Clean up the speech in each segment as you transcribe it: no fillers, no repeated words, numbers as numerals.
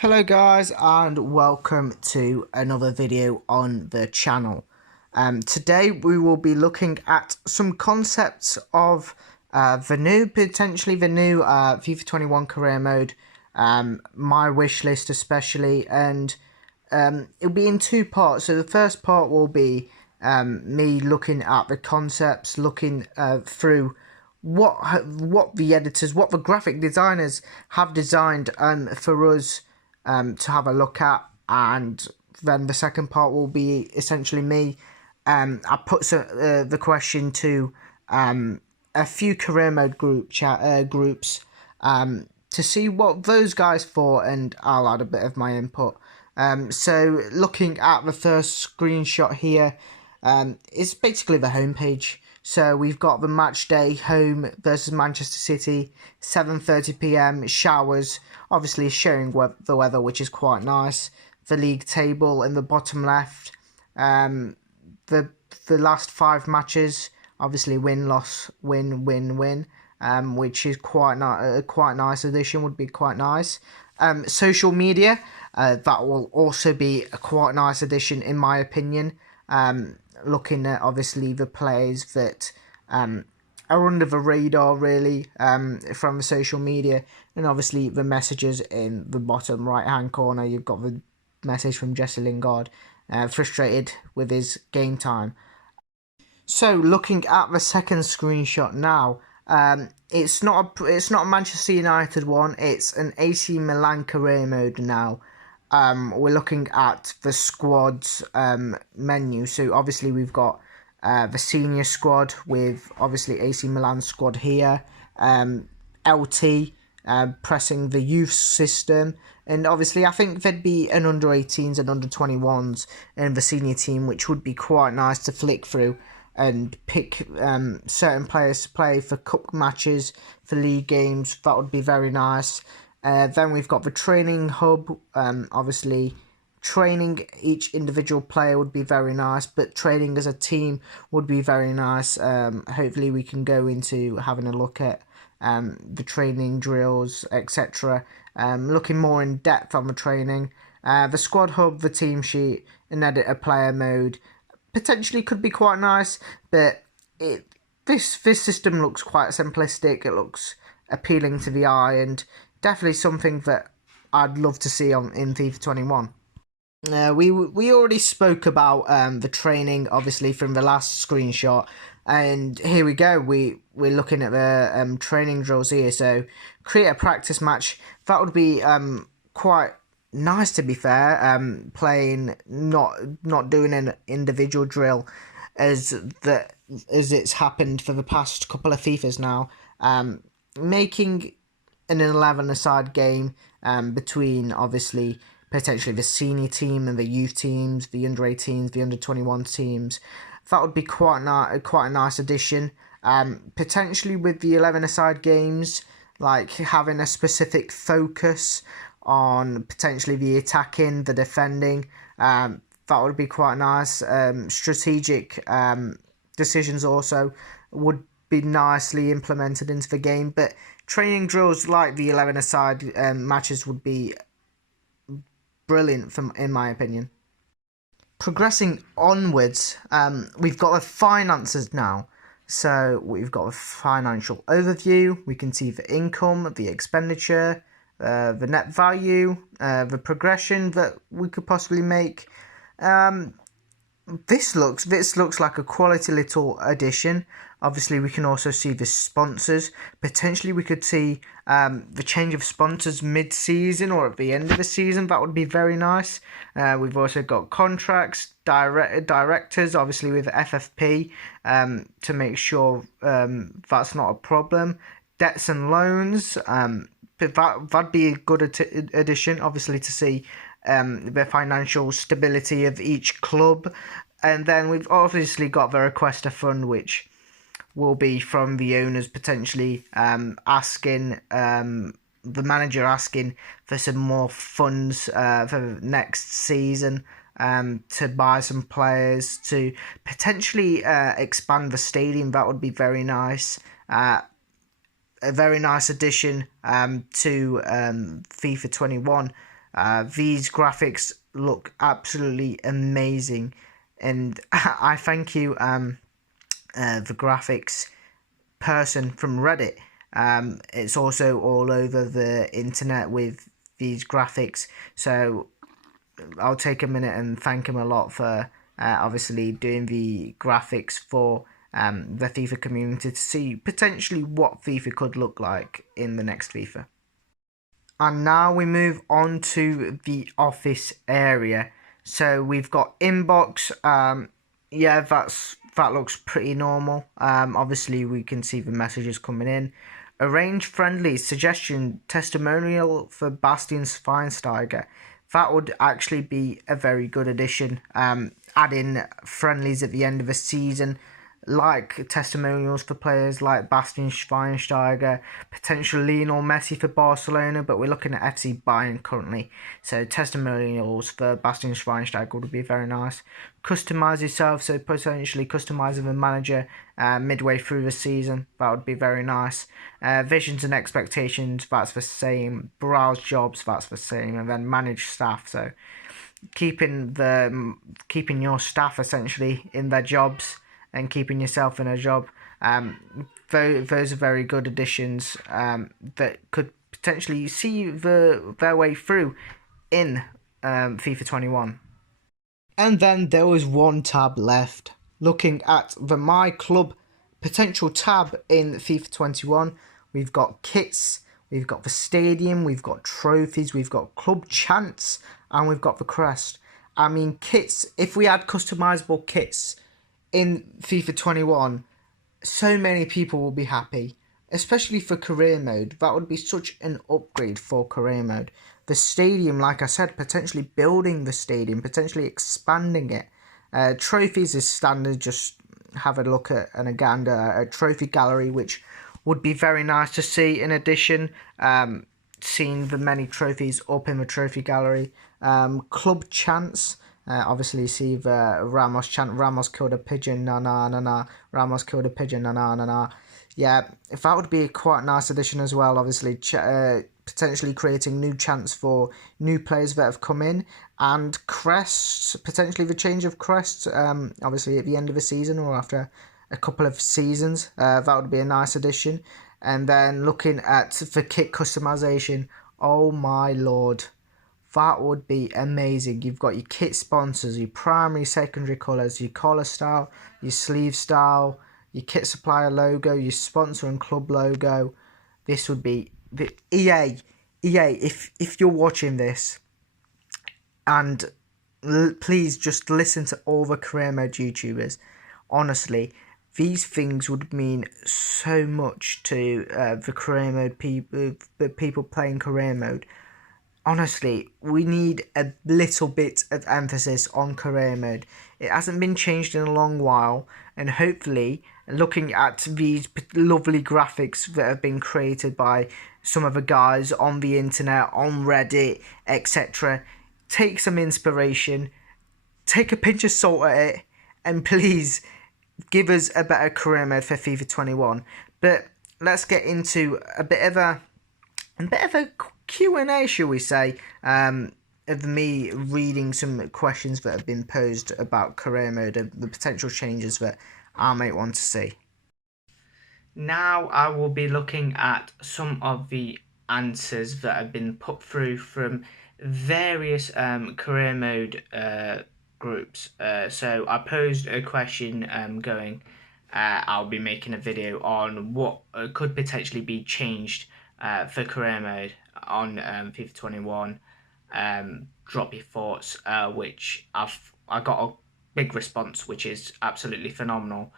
Hello guys and welcome to another video on the channel. Today we will be looking at some concepts of potentially the new FIFA 21 career mode, my wish list especially, and it'll be in two parts. So the first part will be me looking at the concepts, looking through what the editors, what the graphic designers have designed for us to have a look at, and then the second part will be essentially me. I put the question to a few career mode groups to see what those guys thought, and I'll add a bit of my input. So looking at the first screenshot here, it's basically the homepage. So we've got the match day, home versus Manchester City, 7:30 p.m. showers, obviously showing the weather, which is quite nice. The league table in the bottom left, the last 5 matches, obviously win, loss, win, win, win, which is quite nice addition, would be quite nice. Social media, that will also be a quite nice addition in my opinion. Looking at obviously the players that are under the radar really, from the social media, and obviously the messages in the bottom right hand corner. You've got the message from Jesse Lingard, frustrated with his game time. So looking at the second screenshot now, it's not a Manchester United one, it's an AC Milan career mode now. We're looking at the squad's menu. So obviously we've got the senior squad with obviously AC Milan squad here, LT pressing the youth system, and obviously I think there'd be an under 18s and under 21s in the senior team, which would be quite nice to flick through and pick certain players to play for cup matches, for league games. That would be very nice. Then we've got the training hub. Obviously, training each individual player would be very nice, but training as a team would be very nice. Hopefully, we can go into having a look at the training drills, etc. Looking more in depth on the training. The squad hub, the team sheet, and editor player mode potentially could be quite nice, but this system looks quite simplistic. It looks appealing to the eye, and definitely something that I'd love to see in FIFA 21. We already spoke about the training, obviously, from the last screenshot, and here we go. We're looking at the training drills here. So create a practice match. That would be quite nice, to be fair. Playing, not doing an individual drill as it's happened for the past couple of FIFAs now. Making an 11-a-side game between obviously potentially the senior team and the youth teams, the under 18s, the under 21 teams. That would be quite a nice addition. Potentially with the 11-a-side games, like having a specific focus on potentially the attacking, the defending. That would be quite nice. Strategic decisions also would be nicely implemented into the game, but training drills like the 11-a-side matches would be brilliant in my opinion. Progressing onwards, we've got the finances now. So we've got a financial overview. We can see the income, the expenditure, the net value, the progression that we could possibly make. This looks like a quality little addition. Obviously, we can also see the sponsors. Potentially, we could see the change of sponsors mid-season or at the end of the season. That would be very nice. We've also got contracts, directors, obviously with FFP, to make sure that's not a problem. Debts and loans. That'd be a good addition, obviously, to see the financial stability of each club. And then we've obviously got the requester fund, which will be from the owners potentially asking the manager asking for some more funds for next season, to buy some players, to potentially expand the stadium. That would be very nice. A very nice addition to FIFA 21. These graphics look absolutely amazing, and I thank you, the graphics person from Reddit. It's also all over the internet with these graphics, so I'll take a minute and thank him a lot for obviously doing the graphics for the FIFA community to see potentially what FIFA could look like in the next FIFA. And now we move on to the office area. So we've got inbox. Yeah, that looks pretty normal. Obviously we can see the messages coming in. Arrange friendly suggestion testimonial for Bastian Schweinsteiger. That would actually be a very good addition. Add in friendlies at the end of a season, like testimonials for players like Bastian Schweinsteiger, potential Lionel Messi for Barcelona, but we're looking at FC Bayern currently. So testimonials for Bastian Schweinsteiger would be very nice. Customize yourself, so potentially customizing the manager midway through the season. That would be very nice. Visions and expectations, that's the same. Browse jobs, that's the same. And then manage staff, so keeping your staff essentially in their jobs and keeping yourself in a job. Those are very good additions that could potentially see their way through in FIFA 21. And then there was one tab left, looking at the My Club potential tab in FIFA 21. We've got kits, we've got the stadium, we've got trophies, we've got club chants, and we've got the crest. I mean, kits, if we had customizable kits in FIFA 21, so many people will be happy, especially for career mode. That would be such an upgrade for career mode. The stadium, like I said, potentially building the stadium, potentially expanding it. Trophies is standard, just have a look at and a trophy gallery, which would be very nice to see. In addition, seeing the many trophies up in the trophy gallery. Club chants. Obviously, see the Ramos chant. Ramos killed a pigeon, na na na na. Ramos killed a pigeon, na na na na. Yeah, if that would be a quite nice addition as well. Obviously, potentially creating new chants for new players that have come in, and crests, potentially the change of crests. Obviously at the end of a season or after a couple of seasons, that would be a nice addition. And then looking at the kit customization, oh my lord. That would be amazing. You've got your kit sponsors, your primary, secondary colours, your collar style, your sleeve style, your kit supplier logo, your sponsor and club logo. This would be the EA. If you're watching this, and please just listen to all the career mode YouTubers. Honestly, these things would mean so much to the career mode people playing career mode. Honestly, we need a little bit of emphasis on career mode. It hasn't been changed in a long while, and hopefully, looking at these lovely graphics that have been created by some of the guys on the internet, on Reddit, etc., take some inspiration, take a pinch of salt at it, and please give us a better career mode for FIFA 21. But let's get into a bit of a Q&A, shall we say, of me reading some questions that have been posed about career mode and the potential changes that I might want to see. Now I will be looking at some of the answers that have been put through from various career mode groups. So I posed a question going, I'll be making a video on what could potentially be changed for career mode on FIFA 21. Drop your thoughts, which I got a big response, which is absolutely phenomenal.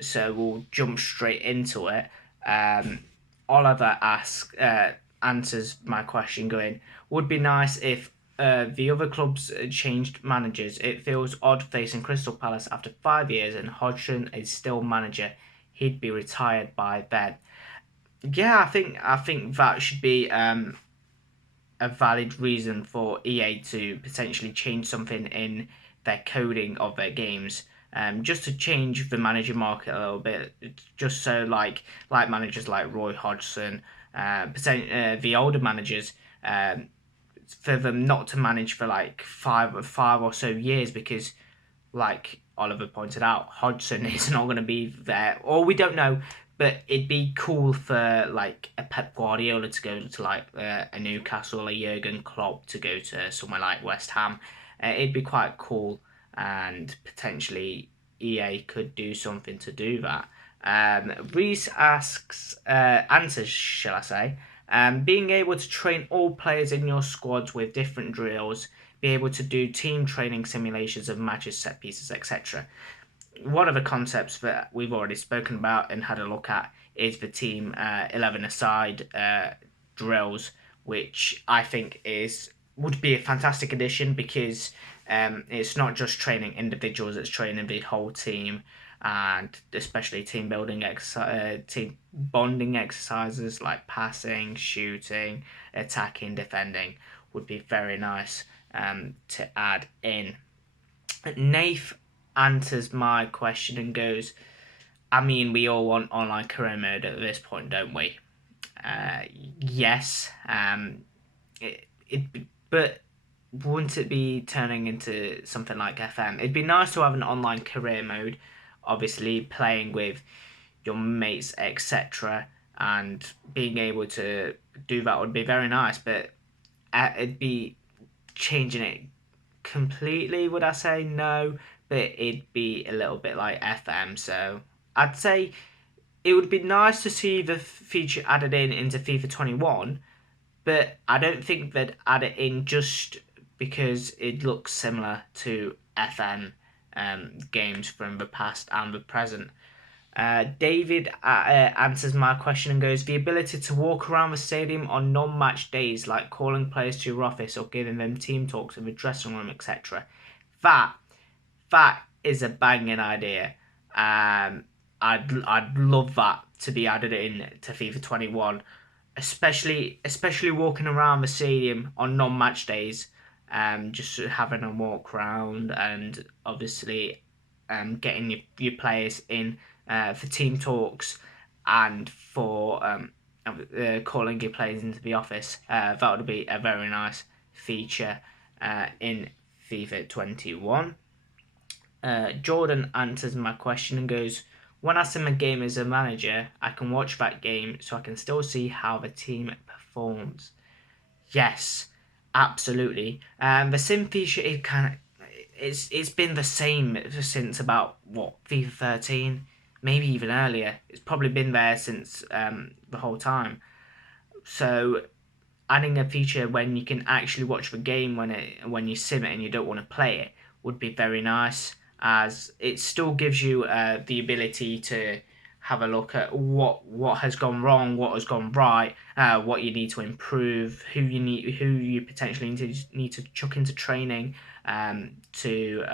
So we'll jump straight into it. Oliver answers my question going, would be nice if the other clubs changed managers. It feels odd facing Crystal Palace after 5 years and Hodgson is still manager. He'd be retired by then. Yeah, I think that should be a valid reason for EA to potentially change something in their coding of their games, just to change the manager market a little bit, just so like managers like Roy Hodgson, the older managers, for them not to manage for like five or so years, because like Oliver pointed out, Hodgson is not going to be there, or we don't know. But it'd be cool for like a Pep Guardiola to go to like a Newcastle, a Jurgen Klopp to go to somewhere like West Ham. It'd be quite cool, and potentially EA could do something to do that. Reese asks, answers, shall I say, being able to train all players in your squads with different drills, be able to do team training simulations of matches, set pieces, etc. One of the concepts that we've already spoken about and had a look at is the team 11-a-side drills, which I think would be a fantastic addition, because it's not just training individuals, it's training the whole team, and especially team building team bonding exercises like passing, shooting, attacking, defending would be very nice to add in. Nath answers my question and goes, I mean, we all want online career mode at this point, don't we? Yes. But wouldn't it be turning into something like FM? It'd be nice to have an online career mode, obviously playing with your mates, etc., and being able to do that would be very nice. But it'd be changing it completely, would I say? No, but it'd be a little bit like FM. So I'd say it would be nice to see the feature added into FIFA 21, but I don't think they'd add it in just because it looks similar to FM games from the past and the present. David answers my question and goes, the ability to walk around the stadium on non-match days, like calling players to your office or giving them team talks in the dressing room, etc. That is a banging idea. I'd love that to be added in to FIFA 21, especially walking around the stadium on non-match days, just having a walk around, and obviously getting your players in for team talks and for calling your players into the office. That would be a very nice feature in FIFA 21. Jordan answers my question and goes, when I sim a game as a manager, I can watch that game so I can still see how the team performs. Yes, absolutely. The sim feature it's been the same since about FIFA 13, maybe even earlier. It's probably been there since the whole time. So adding a feature when you can actually watch the game when you sim it and you don't want to play it would be very nice, as it still gives you the ability to have a look at what has gone wrong, what has gone right, what you need to improve, who you potentially need to chuck into training to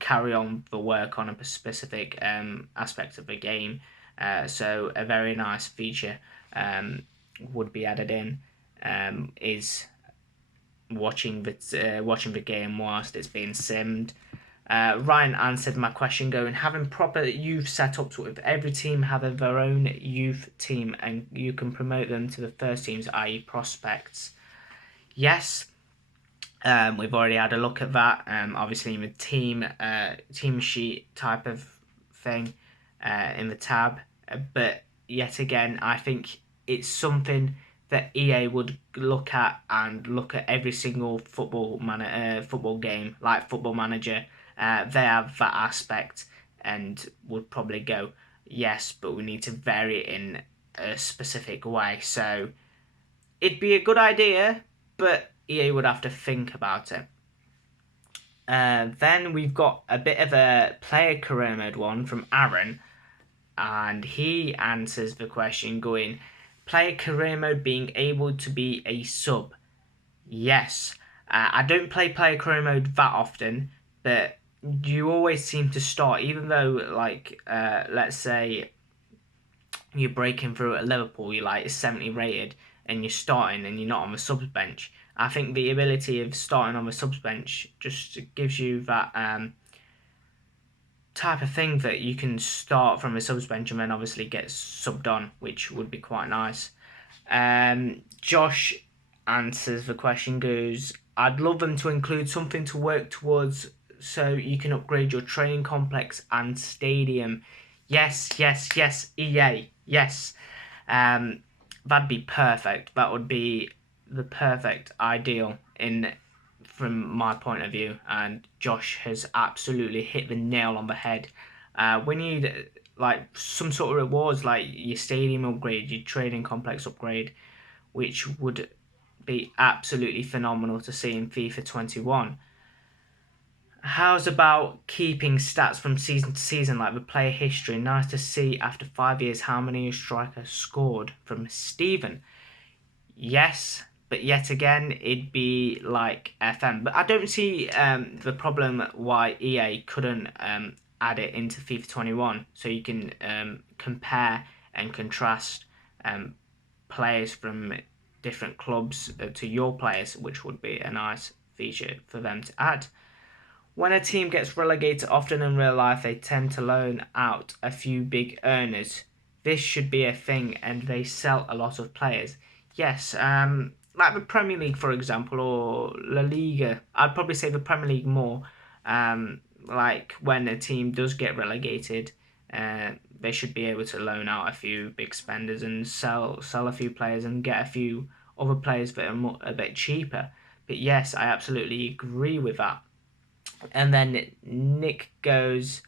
carry on the work on a specific aspect of the game. So a very nice feature would be added in, is watching the game whilst it's being simmed. Ryan answered my question going, having proper youth setups with every team having their own youth team and you can promote them to the first teams, i.e. prospects. Yes, we've already had a look at that. Obviously in the team sheet type of thing in the tab. But yet again, I think it's something that EA would look at every single football game, like Football Manager. They have that aspect and would probably go, yes, but we need to vary it in a specific way. So it'd be a good idea, but EA would have to think about it. Then we've got a bit of a player career mode one from Aaron, and he answers the question going, player career mode being able to be a sub. Yes. I don't play player career mode that often, but you always seem to start, even though, like, let's say you're breaking through at Liverpool, you're like 70 rated, and you're starting and you're not on the subs bench. I think the ability of starting on the subs bench just gives you that type of thing that you can start from a subs bench and then obviously get subbed on, which would be quite nice. Josh answers the question goes, I'd love them to include something to work towards so you can upgrade your training complex and stadium. Yes, yes, yes, EA, yes. That'd be perfect. That would be the perfect ideal from my point of view, and Josh has absolutely hit the nail on the head. We need like some sort of rewards, like your stadium upgrade, your training complex upgrade, which would be absolutely phenomenal to see in FIFA 21. How's about keeping stats from season to season, like the player history? Nice to see after 5 years how many strikers scored. From Stephen. Yes, but yet again, it'd be like FM. But I don't see the problem why EA couldn't add it into FIFA 21, so you can compare and contrast players from different clubs to your players, which would be a nice feature for them to add. When a team gets relegated, often in real life, they tend to loan out a few big earners. This should be a thing, and they sell a lot of players. Yes, like the Premier League, for example, or La Liga. I'd probably say the Premier League more. Like when a team does get relegated, they should be able to loan out a few big spenders and sell a few players and get a few other players that are a bit cheaper. But yes, I absolutely agree with that. And then Nick goes,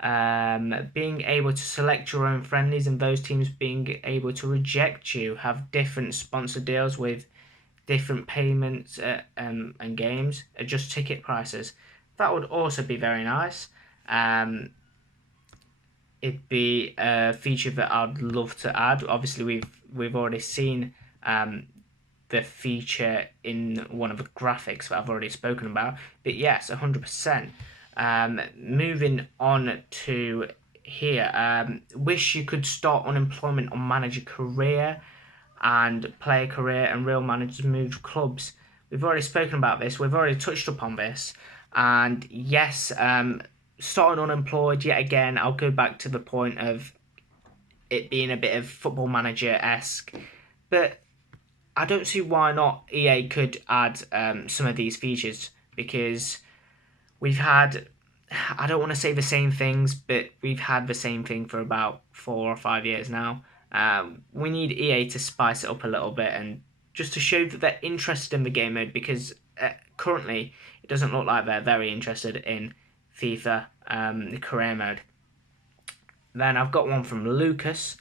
being able to select your own friendlies and those teams being able to reject you, have different sponsor deals with different payments and games, adjust ticket prices. That would also be very nice. It'd be a feature that I'd love to add. Obviously, we've already seen the feature in one of the graphics that I've already spoken about. But yes, 100%. Moving on to here. Wish you could start unemployment or manage a career and play a career, and real managers move clubs. We've already spoken about this. We've already touched upon this. And yes, starting unemployed, yet again, I'll go back to the point of it being a bit of Football Manager-esque. But I don't see why not EA could add some of these features, because we've had, I don't want to say the same things, but we've had the same thing for about 4 or 5 years now. We need EA to spice it up a little bit and just to show that they're interested in the game mode, because currently it doesn't look like they're very interested in FIFA the career mode. Then I've got one from Lucas.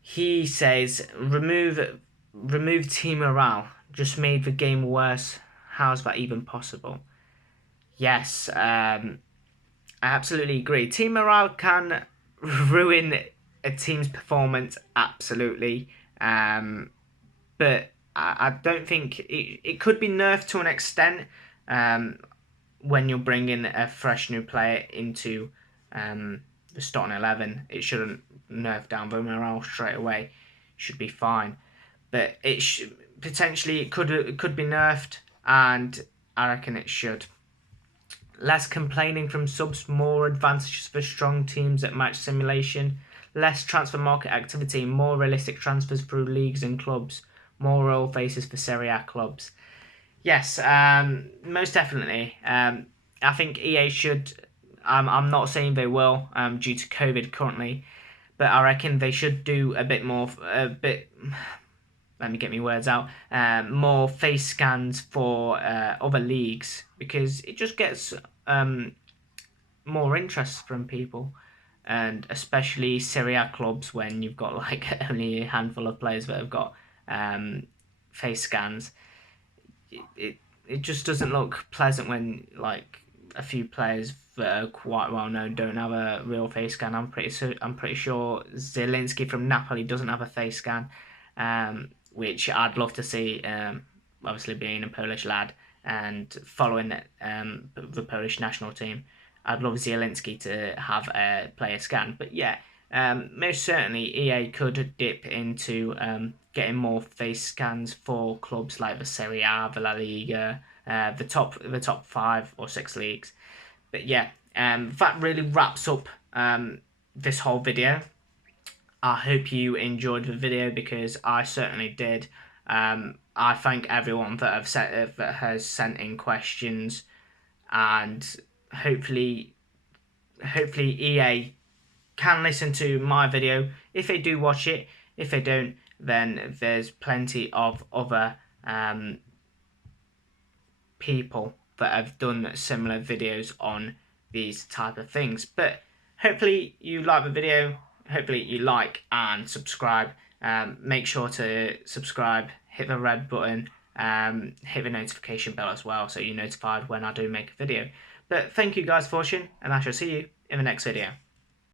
He says, remove team morale, just made the game worse. How's that even possible? Yes, I absolutely agree. Team morale can ruin a team's performance, absolutely. But I don't think it could be nerfed to an extent when you're bringing a fresh new player into the starting 11. It shouldn't nerf down the morale straight away. Should be fine. But potentially it could be nerfed, and I reckon it should. Less complaining from subs, more advantages for strong teams at match simulation, less transfer market activity, more realistic transfers through leagues and clubs, more royal faces for Serie A clubs. Yes, most definitely. I think EA should. I'm not saying they will, due to COVID currently, but I reckon they should do a bit more. Let me get my words out. More face scans for other leagues, because it just gets more interest from people, and especially Serie A clubs when you've got like only a handful of players that have got face scans. It just doesn't look pleasant when like a few players that are quite well known don't have a real face scan. I'm pretty sure Zielinski from Napoli doesn't have a face scan, which I'd love to see. Obviously, being a Polish lad and following the Polish national team, I'd love Zielinski to have a player scan. But yeah, most certainly EA could dip into getting more face scans for clubs like the Serie A, the La Liga, the top 5 or 6 leagues. But yeah, that really wraps up this whole video. I hope you enjoyed the video, because I certainly did. I thank everyone that has sent in questions, and hopefully EA can listen to my video if they do watch it. If they don't, then there's plenty of other people that have done similar videos on these type of things. But hopefully you like the video, hopefully you like and subscribe. Make sure to subscribe, hit the red button, hit the notification bell as well, so you're notified when I do make a video. But thank you guys for watching, and I shall see you in the next video.